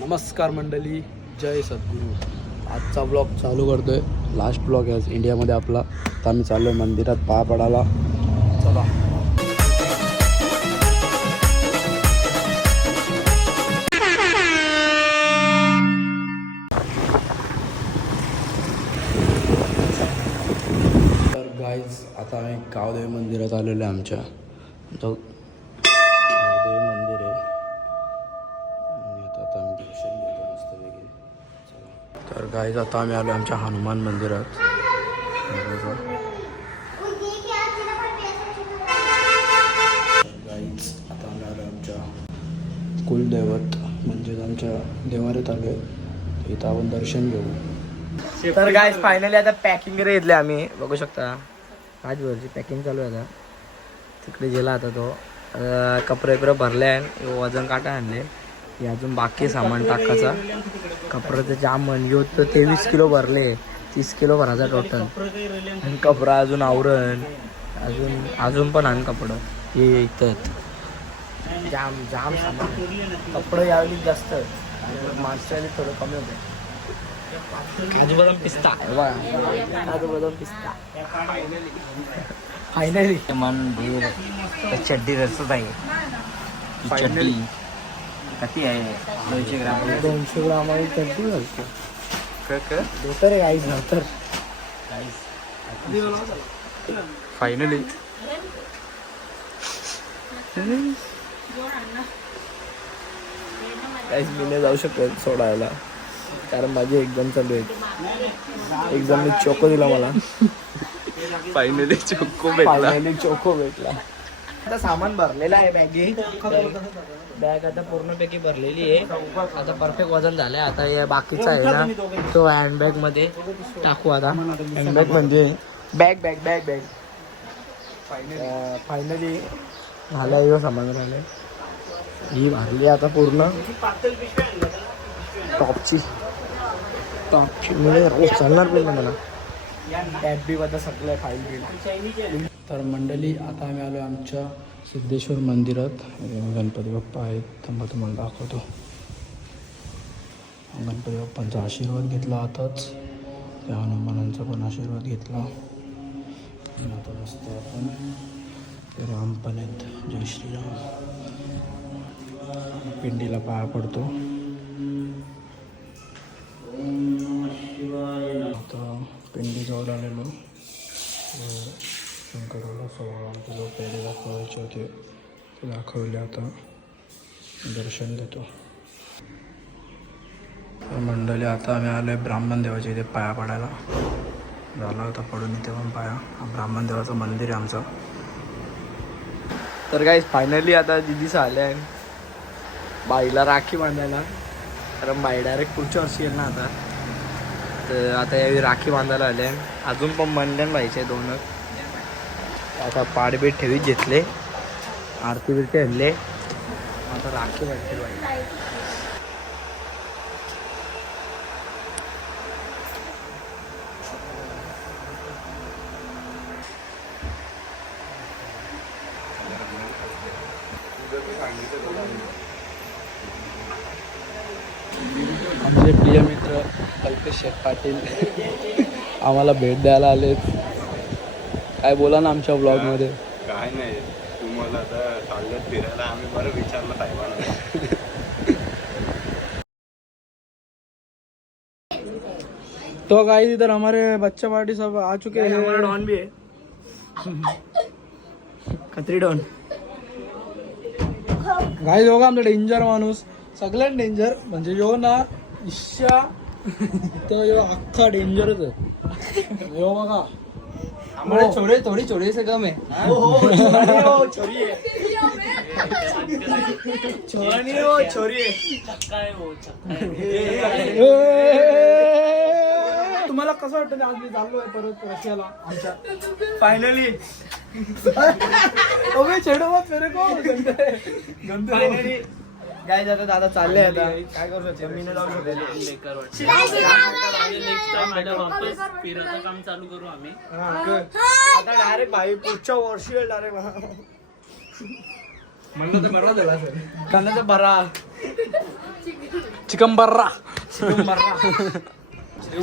नमस्कार मंडळी, जय सद्गुरू. आजचा ब्लॉग चालू करतोय. लास्ट ब्लॉग आहे इंडियामध्ये आपला. आता आम्ही चाललो आहे मंदिरात पाया पडायला. चला. तर गाईज आता आम्ही गावदेवी मंदिरात आलेलो आहे. आमच्या जो गावदेवी मंदिर आहे आणि आता आम्ही दर्शन घेतो मस्तपैकी. चला. तर गाईज आता आम्ही आलो आमच्या हनुमान मंदिरात. गाईज आता आम्ही आलो आमच्या कुलदैवत म्हणजेच आमच्या देवाऱ्यात आलो आहे. इथं आपण दर्शन घेऊ. तर गाईज फायनली आता पॅकिंग रे घेतले आम्ही. बघू शकता राजभरची पॅकिंग चालू आहे. आता तिकडे गेला आता तो कपडे बिपडे भरले आहे. वजन काटा आणले. हे अजून बाकी सामान टाकायचा. कपड्याचं जाम म्हणजे होतं 23 किलो भरले. 30 किलो भरायचा टोटल. आणि कपडा अजून आवरण अजून पण आण कपडं. हे इथंच जाम जाम सामान. कपडं यावेळी जास्त माणसाने थोडं कमी होतं. काजू बदाम पिस्ता काजू बदाम पिस्ता फायनली मन चड्डी रसत आहे. चड्डी किती आहे? 200 ग्राम. 200 ग्राम चड्डी घालतो. धोतर आहे गाईस. धोतर फायनली गाईस मी नाही जाऊ शकत सोडायला कारण माझी एक्झाम चालू आहे. एक्झामने चोको दिला मला. फायनली चोको भेटला. आता सामान भरलेलं आहे. बॅग आता पूर्णपैकी भरलेली आहे. आता परफेक्ट वजन झालंय. आता हे बाकीचा आहे ना तो हँडबॅग मध्ये टाकू. आता हँडबॅग म्हणजे बॅग फायनली झालं. सामान झालंय. ही भरली आता पूर्ण टॉपची म्हणजे रोज चालणार पण मला. टॅब बी आता सगळं फाईल बिल. तर मंडळी आता आम्ही आलो आमच्या सिद्धेश्वर मंदिरात. गणपती बाप्पा आहेत. थांबा तुम्हाला दाखवतो. गणपती बाप्पांचा आशीर्वाद घेतला आताच. त्या हनुमानांचा पण आशीर्वाद घेतला. आता मस्त आपण राम पण आहेत. जय श्रीराम. पिंडीला पाया पडतो. आता पिंडीजवळ आलेलो. शंकराला 16 किलो पेढे दाखवायचे होते ते दाखवले. आता दर्शन घेतो. मंडळी आता आम्ही आलो आहे ब्राह्मण देवाच्या इथे पाया पडायला. झाला होता पडून इथे पण पाया. ब्राह्मण देवाचं मंदिर आहे आमचं. तर काय फायनली आता दिदीचं आले आहे बाईला राखी बांधायला. कारण बाई डायरेक्ट पुढच्या वर्षी येईल ना आता. तर आता यावेळी राखी बांधायला आले. अजून पण मंडण व्हायचे 2. आता पाडबीट ठेवीत घेतले. आरती बिरती आणले. आता राखी बांधते बाई. आमचे प्रिय मित्र कल्पेश शेख पाटील आम्हाला भेट द्यायला आलेत. काय बोला ना आमच्या ब्लॉगमध्ये. काय नाही, तुम्हाला आता चालल्यात फिरायला. आम्ही बरं विचारलं साहेबांना. तो गाइस इधर हमारे बच्चा पार्टी सब आ चुके हैं. हमारा डॉन भी है. खत्री डॉन गाइस होगा आमचा डेंजर माणूस. सगळ्यात डेंजर म्हणजे यो ना इच्छा तर यो अख्खा डेंजरच आहे. यो बघा हमारे छोड़े थोड़ी छोड़े से कम है. छोरी है. छोरा नहीं है वो, छोरी है. तुम्हाला कसं वाटतं आज मी चाललोय परत रशियाला आमच्या. फायनली फायनली काय आता दादा चालले. आता काय करू शकतो मी नाही जाऊ शकतो. फिरायचं काम चालू करू आम्ही. आता डायरेक्ट भाई पुढच्या वर्षी डायरेक्ट कांद्याचा बरा चिकन बर्रा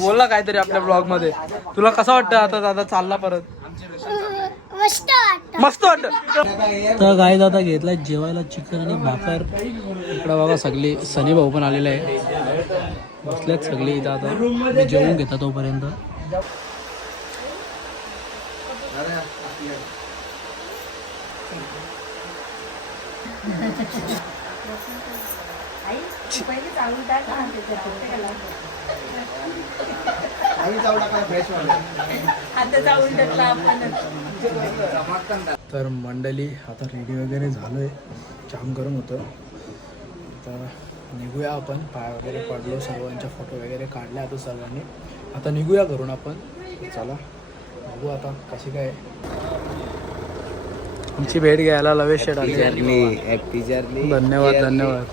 बोलला काहीतरी आपल्या ब्लॉग मध्ये. तुला कसं वाटतं आता दादा चालला परत? मस्त वाटत. तर काय दादा घेतलाय जेवायला चिकन आणि भाकर. इकडं बघा सगळी सनी भाऊ पण आलेला आहे. बसल्यात सगळी इथं. आता मी जेवून घेता तोपर्यंत. तर मंडळी आता रेडी वगैरे झालोय. जाम गरम होतं. आता निघूया आपण. पाय वगैरे पडलो, सर्वांचे फोटो वगैरे काढले आता सर्वांनी. आता निघूया घरून आपण. चला बघू आता कशी काय आमची भेट घ्यायला लवेश शेट आली. धन्यवाद धन्यवाद.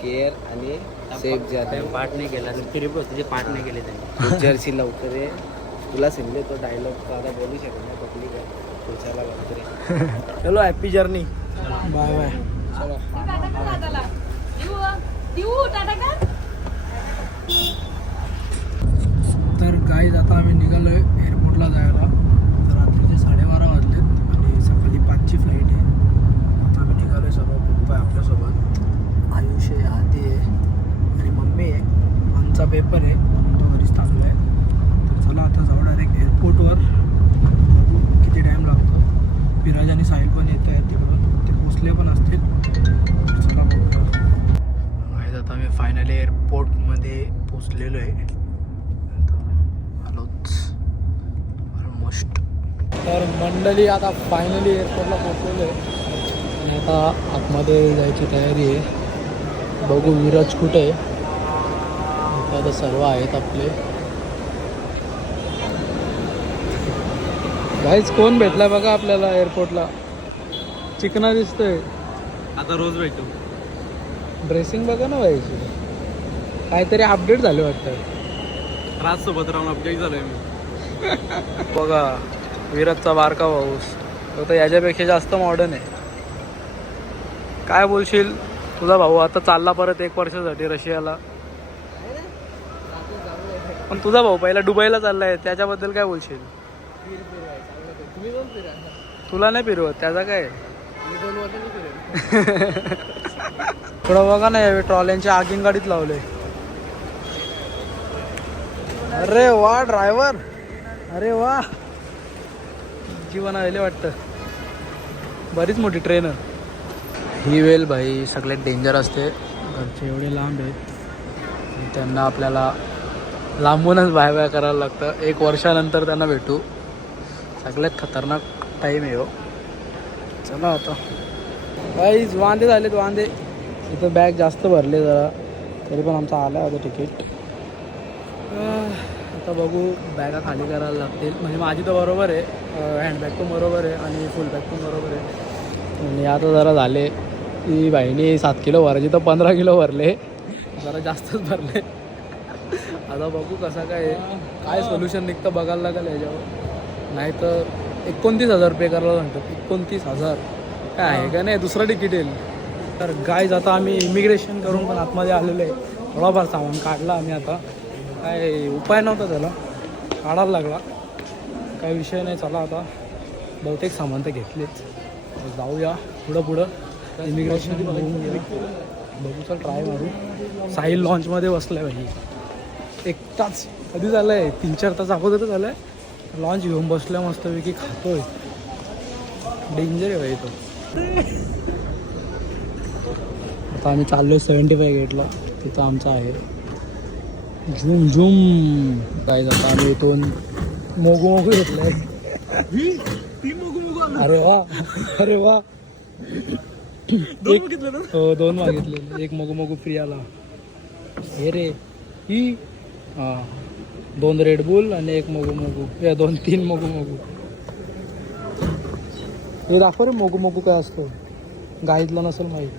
केअर आणि सेफ ज्या पाठ नाही केला तरी तुझे पाठ नाही केले त्यांनी. पिक्चरची लवकर ये. तुला समजे तो डायलॉग आता बोलू शकत नाही पब्लिक आहे. पुढच्याला लवकर चलो हॅपी जर्नी. Bye bye. चला. तर गाईज आता आम्ही निघालोय एअरपोर्टला जायला. तर रात्रीचे 12:30 वाजलेत आणि सकाळी 5ची फ्लाईट आहे. आता आम्ही निघालोय. सर्व पप्पा आहे आपल्यासोबत. आयुष आहे, आधी आहे आणि मम्मी आहे. आमचा पेपर आहे म्हणून तो घरीच थांबलो आहे. तर चला आता जाऊ डायरेक्ट एअरपोर्टवर. बघू किती टाईम लागतो. विराज आणि साहिल पण येत आहेत तिकडून. ते पोचले पण असतील. चला बघूया. आता आम्ही फायनली एअरपोर्टमध्ये पोचलेलो आहे. ऑलमोस्ट. तर मंडळी आता फायनली एअरपोर्टला पोहोचलेलो आहे आणि आता आतमध्ये जायची तयारी आहे. बघू विराज कुठे आहे. आता सर्व आहेत आपले. गाईज कोण भेटला बघा आपल्याला एअरपोर्टला. चिकना दिसतोय. आता रोज भेटू. ड्रेसिंग बघा ना व्हायची. काहीतरी अपडेट झाले वाटतं. राजसोबत राहून अपडेट झालोय मी. बघा विराजचा बारका भाऊस. तो तर याच्यापेक्षा जास्त मॉडर्न आहे. काय बोलशील? तुझा भाऊ आता चालला परत 1 वर्षासाठी रशियाला. पण तुझा भाऊ पहिला दुबईला चाललाय. त्याच्याबद्दल काय बोलशील? तुला नाही फिरवत त्याचा काय. थोडं बघा ना यावेळी ट्रॉल्यांच्या आगीन गाडीत लावले. अरे वा ड्रायव्हर. अरे वा जीवन आले वाटतं. बरीच मोठी ट्रेन आहे ही. वेल भाई सगळ्यात डेंजर असते. घरचे एवढे लांब आहेत. त्यांना आपल्याला लांबूनच बाय बाय करायला लागतं. 1 वर्षानंतर त्यांना भेटू. सगळ्यात खतरनाक टाईम आहे हो. चला आता काहीच वांदे झालेत वांदे. इथं बॅग जास्त भरले जरा. तरी पण आमचा आला होता तिकीट. आता बघू बॅगा खाली करायला लागतील. म्हणजे माझी तर बरोबर आहे. हँडबॅग पण बरोबर आहे आणि फुल बॅग पण बरोबर आहे. आणि आता जरा झाले की बाईने 7 किलो भरायची तर 15 किलो भरले. जरा जास्तच भरले. आता बघू कसं काय सोल्युशन निघतं बघायला लागेल याच्यावर. नाही तर 29,000 पे करायला सांगतात. 29,000 काय आहे का नाही. दुसरं तिकीट येईल. तर गाईज आता आम्ही इमिग्रेशन करून पण आतमध्ये आलेलो आहे. थोडाफार सामान काढला आम्ही. आता काय उपाय नव्हता त्याला. काढायला लागला. काही विषय नाही. चला आता बहुतेक सामान तर घेतलेच. जाऊया पुढं इमिग्रेशन बघून घेऊया. बघू चल ट्राय मारू. साहिल लॉन्चमध्ये बसला आहे भाई. 1 तास कधी झालं आहे 3-4 तास अगोदर झालं आहे. लॉन्च घेऊन बसल्या मस्तपैकी खातोय. डेंजर आहे भाई तो. आता आम्ही चाललो 75 गेटला. तिथं आमचा आहे झूम झूम. काय आता आम्ही इथून मोगू घेतलंय. अरे वा अरे वा. 2 मागितले. 1 मोगू फ्री आला. हे रे ही. हां 2 रेडबुल आणि 1 मोगू या 2-3 मोगू. हे दाखव रे मोगू काय असतो. गाईजला नसेल माहीत.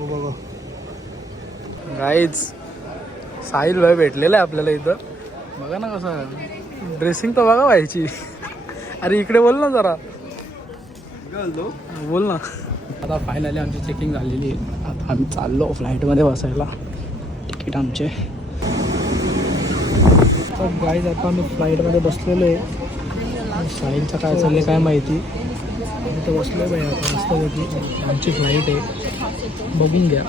बघा गाईज साहिल भाई भेटलेलं आहे आपल्याला इथं. बघा ना कसं ड्रेसिंग तर बघा व्हायची. अरे इकडे बोल ना जरा. बोल ना. आता फायनली आमची चेकिंग झालेली आहे. आता आम्ही चाललो फ्लाईटमध्ये बसायला. तिकीट आमचे. तर गाईज आता आम्ही फ्लाईटमध्ये बसलेलो आहे. साहिलचं काय चाललं काय माहिती. आम्ही तर बसलो आहे आता मस्तपैकी. आमची फ्लाईट आहे, बघून घ्या.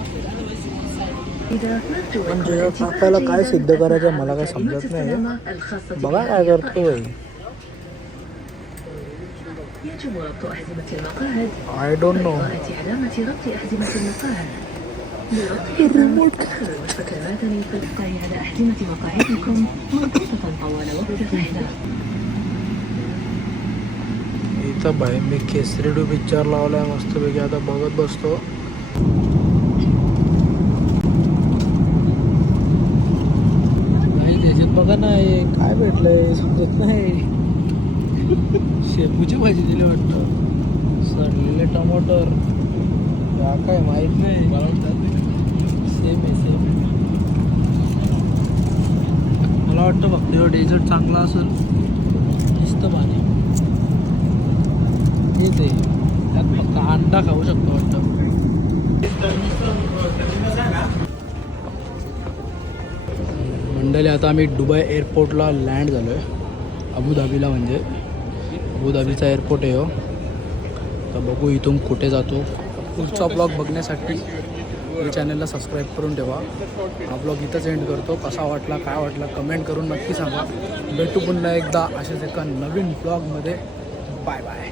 पण जे काकाला काय सिद्ध करायचं मला काय समजत नाही. बघा काय करतो भाई. يجب ربط أحزمة المقاعد आय डोंट नो. وقراءة علامة ربط أحزمة المقاعد لربط الأدخال والفكرات للإبقاء على أحزمة مقاعدكم مؤقتة طوال وقت الرحلة. इथं भाई मी केसरी टू पिक्चर लावलाय मस्तपैकी. आता बघत बसतो. नाही त्याच्यात बघा ना हे काय भेटलंय समजत नाही. शेपूची भाजी दिली वाटतं. सडलेले टमाटर या काय माहीत नाही. सेम आहे सेम. मला वाटतं फक्त डेझर्ट चांगला असेल. नुसतं पाणी हेच आहे. त्यात फक्त अंडा खाऊ शकतो वाटतं. मंडळी आता आम्ही दुबई एअरपोर्टला लँड झालो आहे. अबुधाबीला म्हणजे अबुधाबीचा एअरपोर्ट आहे हो. तर बघू इथून कुठे जातो. पुढचा ब्लॉग बघण्यासाठी चॅनलला सबस्क्राईब करून ठेवा. हा ब्लॉग इथंच एंड करतो. कसा वाटला काय वाटला कमेंट करून नक्की सांगा. भेटू पुन्हा एकदा अशाच एका नवीन ब्लॉगमध्ये. Bye bye.